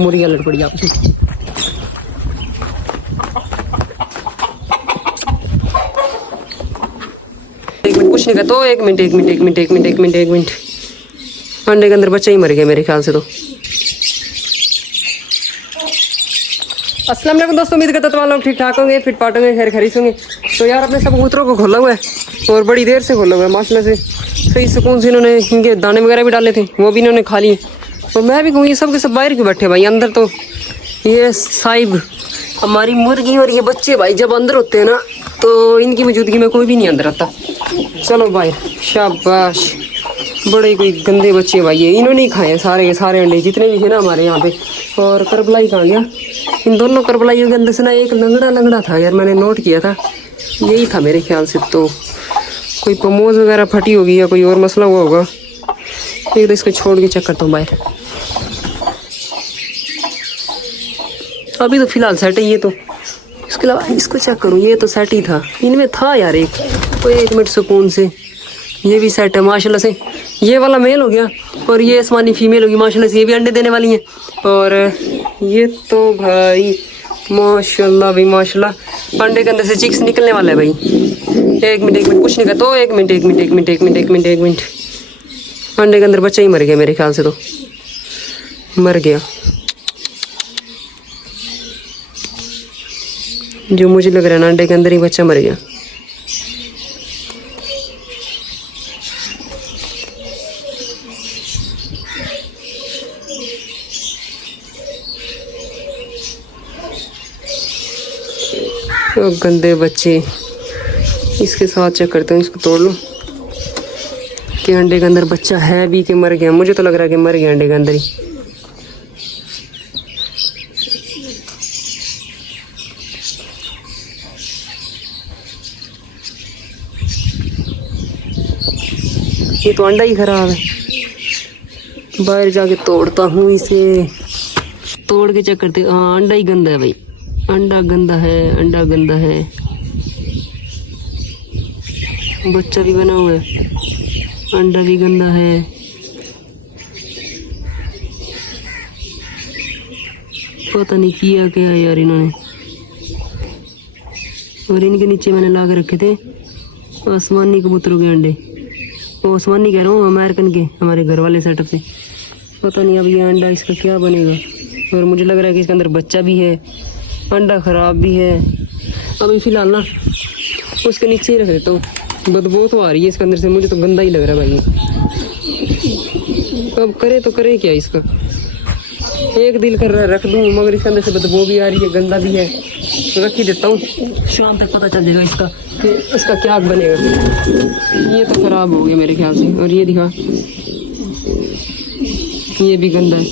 मुर्गियां लड़ पड़ी आपसे। एक मिनट कुछ नहीं कहता तो एक मिनट अंडे के अंदर बच्चा ही मर गया मेरे ख्याल से। तो अस्सलाम वालेकुम दोस्तों, उम्मीद करता तुम्हारे लोग ठीक ठाक होंगे, फिट फाट होंगे, खैर खरीस होंगे। तो यार अपने सब कबूतरों को खोला हुआ है और बड़ी देर से खोला हुआ है माशाल्लाह से। सही सुकून से इन्होंने इनके दाने वगैरह भी डाले थे, वो भी इन्होंने खा लिए। और मैं भी कहूँ ये सब के सब बाहर क्यों बैठे भाई, अंदर तो ये साहिब हमारी मुर्गी और ये बच्चे भाई जब अंदर होते हैं ना तो इनकी मौजूदगी में कोई भी नहीं अंदर आता। चलो भाई शाबाश, बड़े कोई गंदे बच्चे भाई ये, इन्होंने ही खाए सारे के सारे अंडे जितने भी थे ना हमारे यहाँ पे। और करबलाई कहाँ गया? इन दोनों करबलाइयों के अंदर से ना एक लंगड़ा था यार, मैंने नोट किया था, यही था मेरे ख्याल से। तो कोई प्रमोज वगैरह फटी होगी या कोई और मसला हुआ होगा। एक तो इसको छोड़ के चेक करता हूँ बाहर। अभी तो फिलहाल सेट है ये तो, इसके अलावा इसको चेक करूँ, ये तो सेट ही था, इनमें था यार एक तो। एक मिनट सुकून से, ये भी सेट है माशाल्लाह से। ये वाला मेल हो गया और ये आसमानी फीमेल होगी माशाल्लाह से, ये भी अंडे देने वाली हैं। और ये तो भाई माशाल्लाह भी माशाल्लाह अंडे के अंदर से चिक्स निकलने वाला है भाई। एक मिनट कुछ नहीं कहता तो एक मिनट अंडे के अंदर बच्चा ही मर गया मेरे ख्याल से। तो मर गया जो मुझे लग रहा है ना, अंडे के अंदर ही बच्चा मर गया। तो गंदे बच्चे, इसके साथ चेक करते हैं, इसको तोड़ लो कि अंडे के अंदर बच्चा है भी कि मर गया। मुझे तो लग रहा है कि मर गया अंडे के अंदर ही। ये तो अंडा ही खराब है, बाहर जाके तोड़ता हूँ इसे, तोड़ के चेक करते। हाँ अंडा ही गंदा है भाई, अंडा गंदा है, बच्चा भी बना हुआ है, अंडा भी गंदा है। पता नहीं किया क्या यार इन्होंने। और इनके नीचे मैंने ला के रखे थे आसमानी कबूतरों के अंडे, वो आसमानी कह रहा हूँ अमेरिकन के, हमारे घर वाले सेटअप से। पता नहीं अब ये अंडा इसका क्या बनेगा। और मुझे लग रहा है कि इसके अंदर बच्चा भी है, अंडा खराब भी है। अभी फिलहाल ना उसके नीचे ही रख देता हूँ, बदबू तो आ रही है इसके अंदर से, मुझे तो गंदा ही लग रहा है भाई। अब करे तो करे क्या इसका, एक दिल कर रहा है रख दूँ मगर इसके अंदर से बदबू भी आ रही है, गंदा भी है। तो रख ही देता हूँ, शाम तक पता चल जाएगा इसका कि इसका क्या बनेगा। ये तो खराब हो गया मेरे ख्याल से। और ये दिखा, ये भी गंदा है।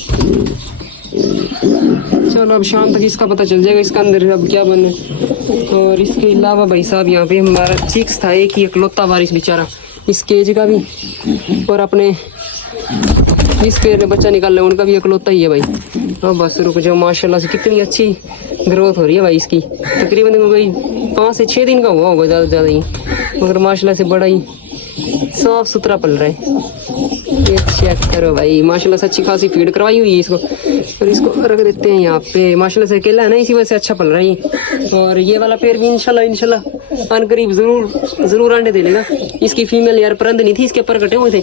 चलो अब शाम तक इसका पता चल जाएगा इसका अंदर अब क्या बने। और इसके अलावा भाई साहब यहाँ पे हमारा चिक्स था एक ही इकलौता वारिस बेचारा, इस केज का भी और अपने जिस पेड़ ने बच्चा निकाल लिया उनका भी इकलौता ही है भाई। अब बस रुक जाओ, माशाल्लाह से कितनी अच्छी ग्रोथ हो रही है भाई इसकी। तकरीबन कोई 5 से 6 दिन का हुआ होगा ज़्यादा से ज़्यादा ही, मगर माशाल्लाह से बड़ा ही साफ सुथरा पल रहा है। ये चेक करो भाई, माशाल्लाह से अच्छी खासी फीड करवाई हुई है इसको। और इसको रख देते हैं यहाँ पे, माशाल्लाह से अकेला है ना इसी वजह से अच्छा पल रहा है। और ये वाला पेड़ भी इंशाल्लाह अनकरीब ज़रूर अंडे दे लेगा। इसकी फीमेल यार परंद नहीं थी, इसके पर कटे हुए थे,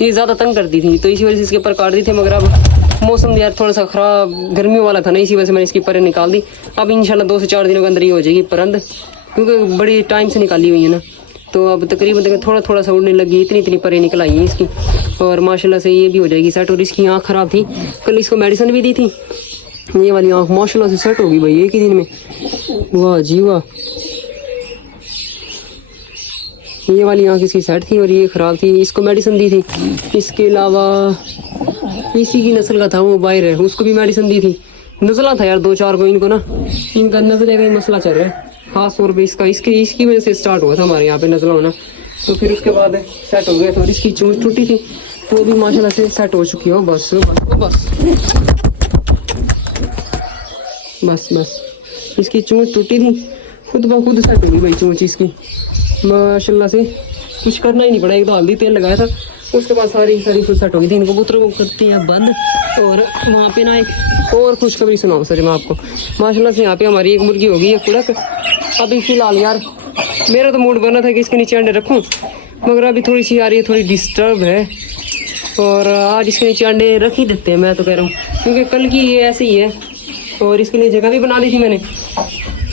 ये ज़्यादा तंग करती थी तो इसी वजह से इसके पर काट दी थे। मगर अब मौसम यार थोड़ा सा ख़राब गर्मियों वाला था ना, इसी वजह से मैंने इसकी परें निकाल दी। अब इंशाल्लाह 2 से 4 दिनों के अंदर ही हो जाएगी परंद, क्योंकि बड़ी टाइम से निकाली हुई है ना। तो अब तकरीबन थोड़ा सा उड़ने लगी, इतनी परें निकल आई हैं इसकी। और माशाल्लाह से ये भी हो जाएगी सेट। और इसकी आँख ख़राब थी, कल इसको मेडिसिन भी दी थी, ये वाली आँख माशाल्लाह से सेट होगी भाई एक ही दिन में। वाह जी वाह, ये वाली आँख इसकी सेट थी और ये ख़राब थी, इसको मेडिसिन दी थी। इसके अलावा इसी की नस्ल का था वो बाहर है, उसको भी मेडिसिन दी थी। नज़ला था यार 2-4 को इनको ना, इनका नज़ले का ही मसला चल रहा है खास तौर पे। इसकी वजह से स्टार्ट हुआ था हमारे यहाँ पे नज़ला होना, तो फिर उसके बाद सेट हो गया था। और इसकी चोंच टूटी थी तो भी माशाल्लाह से सेट हो चुकी हो। बस बस बस इसकी चोंच टूटी थी, खुद ब खुद सेट होगी भाई चोंच इसकी माशाल्लाह से। कुछ करना ही नहीं पड़ा, एक तो हल्दी तेल लगाया था उसके बाद सारी फुर्सत हो गई थी, इनको कबूतरों को करती है बंद। और वहाँ पे ना एक और खुशखबरी सुनाऊँ सर मैं आपको, माशाल्लाह से यहाँ पे हमारी एक मुर्गी हो गई है कुड़क। अभी फिलहाल यार मेरा तो मूड बना था कि इसके नीचे अंडे रखूँ, मगर अभी थोड़ी सी आ रही है, थोड़ी डिस्टर्ब है, और आज इसके नीचे अंडे रख ही देते हैं मैं तो कह रहा हूँ, क्योंकि कल की ये ऐसे ही है। और इसके लिए जगह भी बना दी थी मैंने,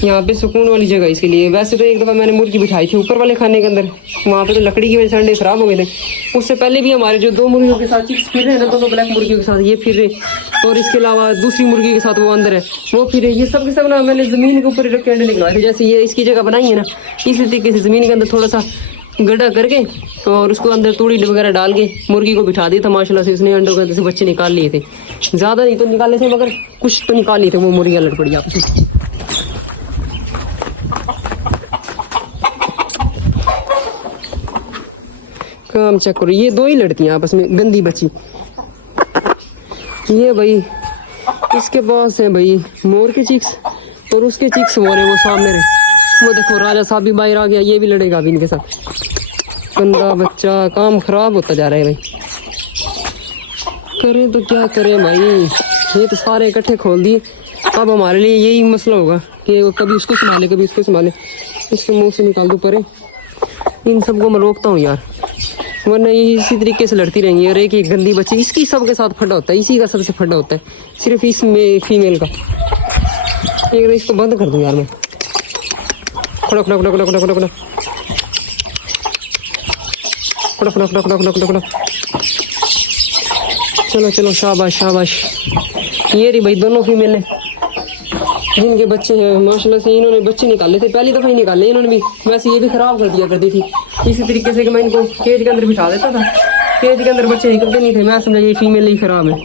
यहाँ पे सुकून वाली जगह इसके लिए। वैसे तो एक दफ़ा मैंने मुर्गी बिठाई थी ऊपर वाले खाने के अंदर, वहाँ पे तो लकड़ी की वजह से अंडे खराब हो गए थे। उससे पहले भी हमारे जो 2 मुर्गियों के साथ चिक्स फिर रहे हैं ना, दोनों ब्लैक मुर्गियों के साथ ये फिर रहे, और इसके अलावा दूसरी मुर्गी के साथ वो अंदर है वो फिर रहे। ये सब के सब ना मैंने ज़मीन के ऊपर रख के अंडे निकलवाए थे, जैसे ये इसकी जगह बनाई है ना, इसी तरीके से ज़मीन के अंदर थोड़ा सा गड्ढा करके और उसको अंदर तूड़ी वगैरह डाल के मुर्गी को बिठा दिया था। माशाल्लाह से उसने अंडों के अंदर से बच्चे निकाल लिए थे, ज़्यादा नहीं तो निकाले थे, मगर कुछ तो निकाल लिए थे। वो मुर्गियाँ लड़ पड़ी आपस में। काम चेक करो, ये 2 ही लड़ती हैं आपस में, गंदी बच्ची। ये भाई इसके पास है भाई मोर के चिक्स, और उसके चिक्स वो रहे वो सामने रहे। वो देखो राजा साहब भी बाहर आ गया, ये भी लड़ेगा अभी इनके साथ। गंदा बच्चा, काम खराब होता जा रहा है भाई, करें तो क्या करें भाई। ये तो सारे इकट्ठे खोल दिए, अब हमारे लिए यही मसला होगा कि कभी उसको संभाले कभी उसको संभाले। इसके मुंह से निकाल दो परे, इन सबको मैं रोकता हूँ यार, वरना ये इसी तरीके से लड़ती रहेंगी। और एक गंदी बच्ची, इसकी सबके साथ फटा होता है, इसी का सबसे फटा होता है, सिर्फ इसमें फीमेल का। एक इसको बंद कर दूँ यार मैं, खड़ा खड़ा खड़ा खड़ा खड़ा खड़ा खड़ा खड़ा खड़ा खड़ा खड़ा खड़ा खड़ा। चलो चलो, शाबाश शाबाश। ये रही भाई दोनों फीमेल है जिनके बच्चे हैं। माशाल्लाह से इन्होंने बच्चे निकाले थे, पहली दफ़ा ही निकाले इन्होंने भी। वैसे ये भी ख़राब कर दिया करती थी इसी तरीके से कि मैं इनको केज के अंदर बिठा देता था, केज के अंदर बच्चे निकलते नहीं थे। मैं समझा ये फीमेल ही ख़राब है।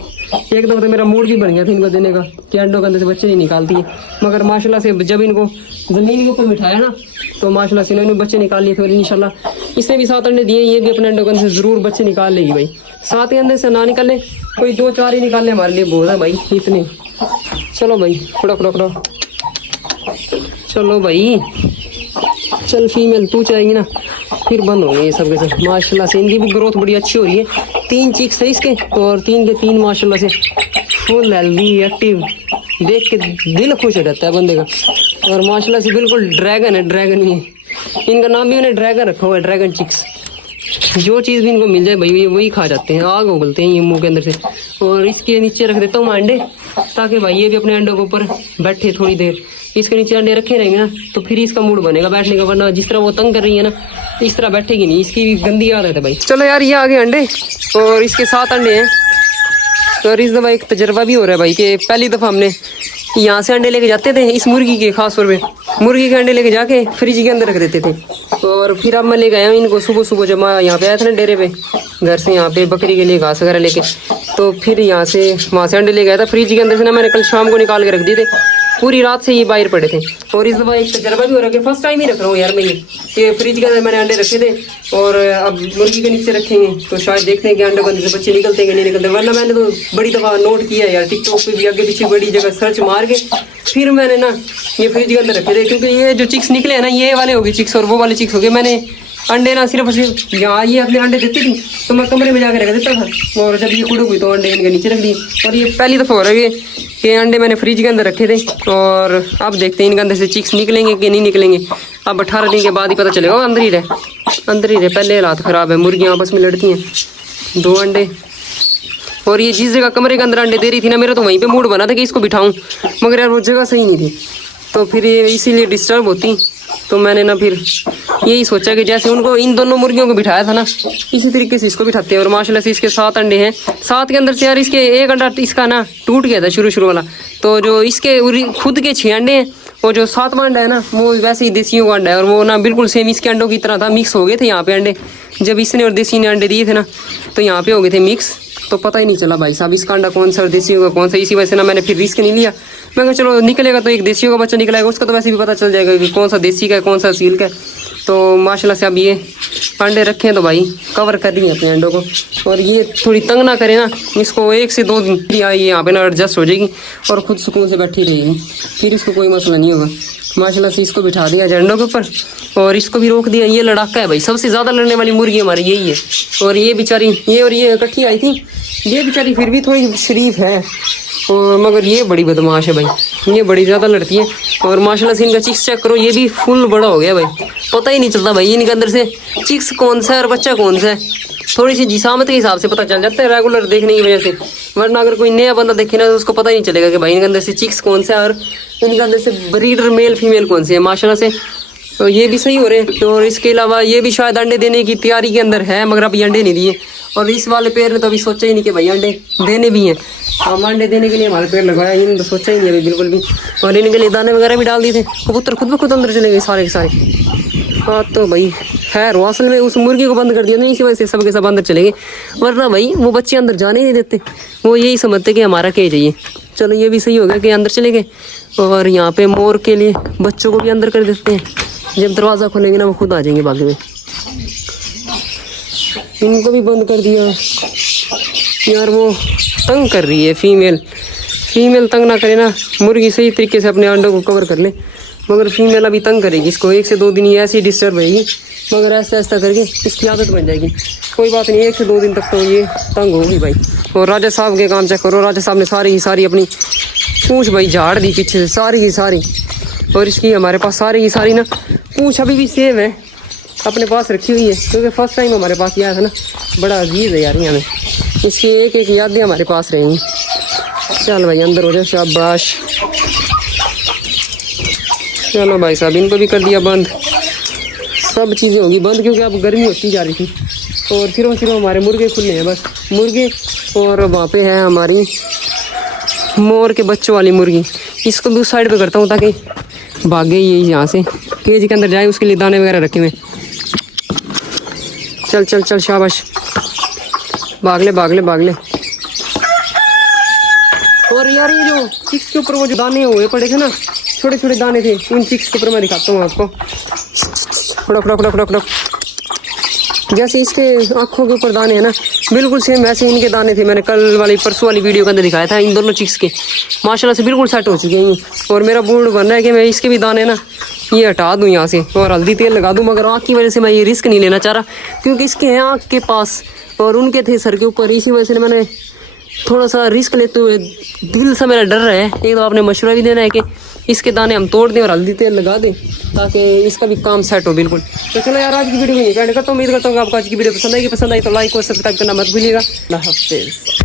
एक दफ़ा तो मेरा मूड भी बन गया था इनको देने का कि अंडों के अंदर से बच्चे नहीं निकालती है, मगर माशाल्लाह से जब इनको ज़मीन के ऊपर बिठाया ना तो माशाल्लाह से इन्होंने बच्चे निकाल लिए थे। और इंशाल्लाह इसने भी 7 अंडे दिए, ये भी अपने अंडों के अंदर से ज़रूर बच्चे निकाल लेगी भाई। 7 के अंदर से ना निकाले, कोई 2-4 ही निकालने हमारे लिए बहुत है भाई, इतने। चलो भाई, खड़ा खड़ा खड़ा, चलो भाई चल। फीमेल तू चाहेगी ना, फिर बंद होंगे ये सब के सब। माशाल्लाह से इनकी भी ग्रोथ बड़ी अच्छी हो रही है। 3 चिक्स है इसके, और 3 के 3 माशाल्लाह से फुल हेल्दी एक्टिव, देख के दिल खुश हो जाता है बंदे का। और माशाल्लाह से बिल्कुल ड्रैगन है, ड्रैगन ही है। इनका नाम भी उन्हें ड्रैगन रखा हुआ है, ड्रैगन चिक्स। जो चीज़ भी इनको मिल जाए भाई ये वही खा जाते हैं, आग उगलते हैं ये मुंह के अंदर से। और इसके नीचे रख देता हूँ मैं अंडे, ताकि भाई ये भी अपने अंडों के ऊपर बैठे थोड़ी देर। इसके नीचे अंडे रखे रहेंगे ना तो फिर इसका मूड बनेगा बैठने का, वरना जिस तरह वो तंग कर रही है ना इस तरह बैठेगी नहीं। इसकी भी गंदी आदत है भाई। चलो यार, ये आ गए अंडे, और इसके 7 अंडे हैं। और इस दफ़ा एक तजर्बा भी हो रहा है भाई कि पहली दफ़ा हमने यहाँ से अंडे लेके जाते थे इस मुर्गी के, खास तौर पे मुर्गी के अंडे लेके जाके फ्रिज के अंदर रख देते थे। और फिर अब मैं ले गया हूँ इनको सुबह सुबह, जब मैं यहाँ पे आया था ना डेरे पे घर से, यहाँ पे बकरी के लिए घास वगैरह लेके, तो फिर यहाँ से वहाँ से अंडे ले गया था फ्रिज के अंदर से ना। मैंने कल शाम को निकाल के रख दिए थे, पूरी रात से ये बाहर पड़े थे। और इस दफ़ा एक तजर्बा भी हो रहा है कि फर्स्ट टाइम ही रख रहा हूँ यार मैं ये, कि फ्रिज के अंदर मैंने अंडे रखे थे और अब मुर्गी के नीचे रखेंगे तो शायद देखते हैं कि अंडे के अंदर से बच्चे निकलते हैं कि नहीं निकलते। वरना मैंने तो बड़ी दफ़ा नोट किया है यार, टिकटॉक पे भी आगे पीछे बड़ी जगह सर्च मार के फिर मैंने ना ये फ्रिज के अंदर रखे थे। क्योंकि ये जो चिक्स निकले हैं ना, ये वाले हो गए चिक्स और वो वाले चिक्स हो गए। मैंने अंडे ना सिर्फ यहाँ ये अपने अंडे देती थी तो मैं कमरे में जाकर रख देता था, और जब ये कुड़क हुई तो अंडे इनके नीचे रख दिए। और ये पहली दफ़ा हो रहा है कि अंडे मैंने फ्रिज के अंदर रखे थे, और अब देखते हैं इनके अंदर से चिक्स निकलेंगे कि नहीं निकलेंगे। अब 18 दिन के बाद ही पता चलेगा। अंदर ही रहे, पहले हालात ख़राब है, मुर्गियाँ आपस में लड़ती हैं। 2 अंडे, और ये जिस जगह कमरे के अंदर अंडे दे रही थी ना, मेरा तो वहीं पे मूड बना था कि इसको बिठाऊं, मगर यार वो जगह सही नहीं थी, तो फिर ये इसीलिए डिस्टर्ब होती। तो मैंने ना फिर यही सोचा कि जैसे उनको इन दोनों मुर्गियों को बिठाया था ना, इसी तरीके से इसको बिठाते हैं। और माशाल्लाह से इसके 7 अंडे हैं। 7 के अंदर से यार इसके 1 अंडा इसका ना टूट गया था शुरू वाला, तो जो इसके खुद के 6 अंडे हैं, और जो 7वां अंडा है ना वो वैसे ही देसियों का अंडा है, और वो ना बिल्कुल सेम इसके अंडों की तरह था, मिक्स हो गए थे यहाँ पे अंडे। जब इसने और देसी ने अंडे दिए थे ना तो यहाँ पे हो गए थे मिक्स, तो पता ही नहीं चला भाई साहब इसका अंडा कौन सा और देसियों का कौन सा। इसी वजह से ना मैंने फिर रिस्क नहीं लिया। मैं कहा चलो निकलेगा तो एक देसियों का बच्चा निकलेगा, उसका तो वैसे भी पता चल जाएगा कि कौन सा देसी का है कौन सा सील का है। तो माशाल्लाह से अब ये अंडे रखे हैं तो भाई कवर कर रही है अपने अंडों को, और ये थोड़ी तंग ना करे ना, इसको 1 से 2 दिन यहाँ पे ना एडजस्ट हो जाएगी और खुद सुकून से बैठी रहेगी, फिर इसको कोई मसला नहीं होगा। माशाल्लाह से इसको बिठा दिया झंडों के ऊपर और इसको भी रोक दिया। ये लड़ाका है भाई, सबसे ज़्यादा लड़ने वाली मुर्गी हमारी यही है। और ये बेचारी ये इकट्ठी आई थी, ये बेचारी फिर भी थोड़ी शरीफ है और मगर ये बड़ी बदमाश है भाई, ये बड़ी ज़्यादा लड़ती है। और माशाल्लाह से इनका चिक्स चेक करो, ये भी फुल बड़ा हो गया भाई, पता ही नहीं चलता भाई इनके अंदर से चिक्स कौन सा है और बच्चा कौन सा है। थोड़ी सी जिसामत के हिसाब से पता चल जाता है रेगुलर देखने की वजह से, वरना अगर कोई नया बंदा देखे ना तो उसको पता ही नहीं चलेगा कि भाई इनके अंदर से चिक्स कौन सा है और इनके अंदर से ब्रीडर मेल फीमेल कौन सी है। माशाल्लाह से तो ये भी सही हो रहे हैं। और इसके अलावा ये भी शायद अंडे देने की तैयारी के अंदर है, मगर अभी अंडे नहीं दिए। और इस वाले पेड़ ने तो अभी सोचा ही नहीं कि भाई अंडे देने भी हैं। हम अंडे देने के लिए हमारे पेड़ लगवाया, इन्होंने तो सोचा ही नहीं अभी बिल्कुल भी। और इनके लिए दाने वगैरह भी डाल दिए थे, कबूतर खुद ब खुद अंदर चले गए सारे के सारे। हाँ तो भाई खैर वो असल में उस मुर्गी को बंद कर दिया ना, इसी वजह से सब के सब अंदर चले गए, वरना भाई वो बच्चे अंदर जाने ही नहीं देते, वो यही समझते कि हमारा केज है ये। चलो ये भी सही हो गया कि अंदर चले गए। और यहाँ पे मोर के लिए बच्चों को भी अंदर कर देते हैं, जब दरवाज़ा खोलेंगे ना वो खुद आ जाएंगे बाकी में। इनको भी बंद कर दिया यार, वो तंग कर रही है फीमेल तंग ना करे ना, मुर्गी सही तरीके से अपने अंडों को कवर कर ले, मगर फीमेल अभी तंग करेगी इसको। 1 से 2 दिन ये ऐसी डिस्टर्ब रहेगी, मगर ऐसा ऐसा करके इसकी आदत बन जाएगी। कोई बात नहीं, 1 से 2 दिन तक तो ये तंग होगी भाई। और राजा साहब के काम चेक करो, राजा साहब ने सारी अपनी पूँछ भाई झाड़ दी पीछे से सारी की सारी। और इसकी हमारे पास सारी की सारी ना पूँछ अभी भी सेम है, अपने पास रखी हुई है, क्योंकि फर्स्ट टाइम हमारे पास आया था ना, बड़ा अजीब है यार यहाँ में। इसकी एक यादें हमारे पास रहेंगी। चल भाई अंदर हो जाए, शाबाश। चलो भाई साहब इनको भी कर दिया बंद, सब चीज़ें होगी बंद, क्योंकि अब गर्मी होती जा रही थी। और फिर हमारे मुर्गे खुले हैं, बस मुर्गे। और वहाँ पे है हमारी मोर के बच्चों वाली मुर्गी, इसको भी उस साइड पे करता हूँ ताकि भागे ये यहाँ से, केज के अंदर जाए, उसके लिए दाने वगैरह रखे हुए। चल चल चल शाबाश, भाग ले। और यार ये जो चिक्स के ऊपर वो जो दाने हुए पड़े थे ना, छोटे छोटे दाने थे, उन चिक्स के ऊपर मैं दिखाता हूँ आपको। फड़क जैसे इसके आँखों के ऊपर दाने हैं ना, बिल्कुल सेम वैसे इनके दाने थे। मैंने कल वाली परसों वाली वीडियो के अंदर दिखाया था इन दोनों चिक्स के, माशाल्लाह से बिल्कुल सेट हो चुके हैं। और मेरा मूड बन रहा है कि मैं इसके भी दाने ना ये हटा दूँ यहाँ से और हल्दी तेल लगा दूँ, मगर आँख की वजह से मैं ये रिस्क नहीं लेना चाह रहा, क्योंकि इसके हैं आँख के पास और उनके थे सर के ऊपर। इसी वजह से मैंने थोड़ा सा रिस्क लेते हुए दिल से मेरा डर रहा है। एक तो आपने मशवरा भी देना है कि इसके दाने हम तोड़ दें और हल्दी तेल लगा दें, ताकि इसका भी काम सेट हो बिल्कुल। तो चलो यार आज की वीडियो में ये करता हूँ। उम्मीद करता हूँ कि आपको आज की वीडियो पसंद आई तो लाइक और सब्सक्राइब करना मत भूलिएगा। अल्लाह हाफ़िज़।